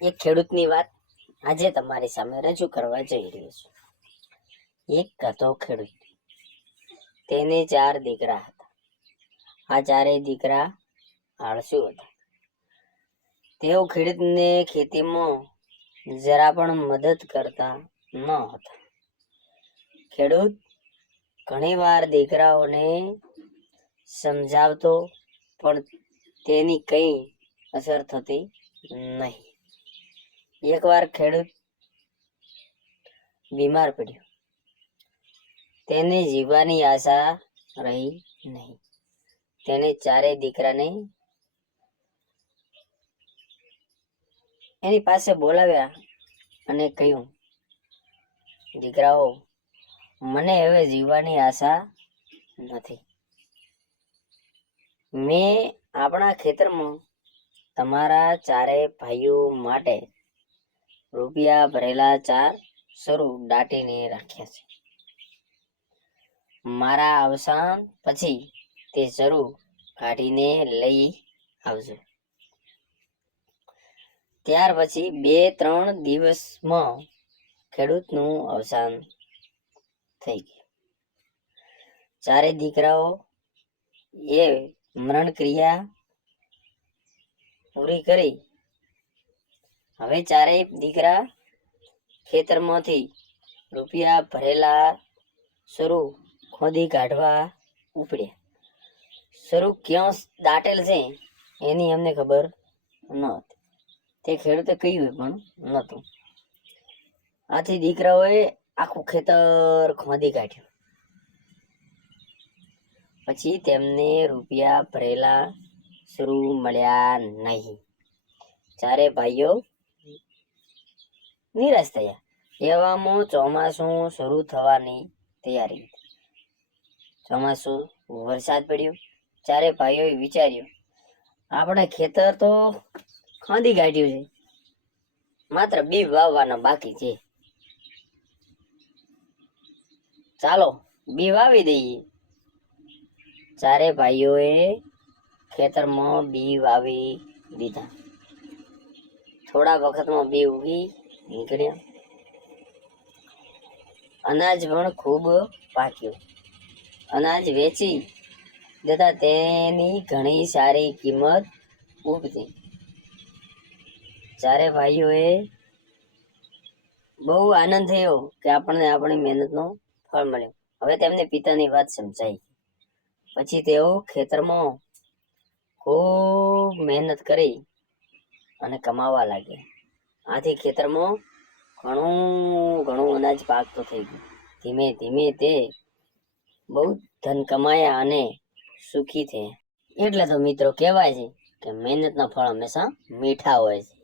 એક ખેડૂતની વાત આજે તમારી સામે રજૂ કરવા જઈ રહ્યો છું. એક હતો ખેડૂત. તેને ચાર દીકરા હતા. આ ચારેય દીકરા આળસુ હતા. તેઓ ખેડૂતને ખેતીમાં જરા પણ મદદ કરતા ન હતા. ખેડૂત ઘણીવાર દીકરાઓને સમજાવતો પણ તેની કંઈ અસર થતી નહીં. એકવાર ખેડૂત બીમાર પડ્યો. તેને જીવવાની આશા રહી નહીં. તેને ચારેય દીકરાને એની પાસે બોલાવ્યા અને કહ્યું, દીકરાઓ, મને હવે જીવવાની આશા નથી. મેં આપણા ખેતરમાં તમારા ચારે ભાઈઓ માટે રૂપિયા ભરેલા ચાર શરૂ દાટીને રાખ્યા છે. મારા અવસાન પછી તે શરૂ કાઢીને લઈ આવજો. ત્યાર પછી બે ત્રણ દિવસમાં ખેડૂતનું અવસાન થઈ ગયું. ચારે દીકરાઓ એ મરણ ક્રિયા પૂરી કરી હવે ચારેય દીકરા ખેતરમાંથી રૂપિયા ભરેલા શરૂ ખોદી કાઢવા ઉપડ્યા. શરૂ ક્યાં દાટેલ છે એની અમને ખબર ન હતી તે ખેડૂતે કહ્યું પણ નહોતું. આથી દીકરાઓએ આખું ખેતર ખોદી કાઢ્યું. પછી તેમને રૂપિયા ભરેલા શરૂ મળ્યા નહીં. ચારે ભાઈઓ નિરાશ થયા. એવામાં ચોમાસું શરૂ થવાની તૈયારી. ચોમાસું વરસાદ પડ્યો. ચારે ભાઈઓએ વિચાર્યું, આપણે ખેતર તો ખાંધી કાઢ્યું છે. માત્ર બી વાવવાના બાકી છે. ચાલો, બી વાવી દઈએ. ચારે ભાઈઓએ ખેતરમાં બી વાવી દીધા. થોડા વખતમાં બી ઉગી નીકળ્યા. અનાજ પણ ખૂબ પાક્યું. અનાજ વેચી દેતા તેની ઘણી સારી કિંમત ઉપજી. ચારે ભાઈઓએ બહુ આનંદ થયો કે આપણને આપણી મહેનતનો ફળ મળ્યો. હવે તેમને પિતાની વાત સમજાઈ. પછી તેઓ ખેતરમાં ખૂબ મહેનત કરી અને કમાવા લાગ્યા. આથી ખેતરમાં ઘણું ઘણું અનાજ પાકતો થઈ ગયું. ધીમે ધીમે તે બહુ ધન કમાયા અને સુખી થયા. એટલે તો મિત્રો કહેવાય છે કે મહેનતના ફળ હંમેશા મીઠા હોય છે.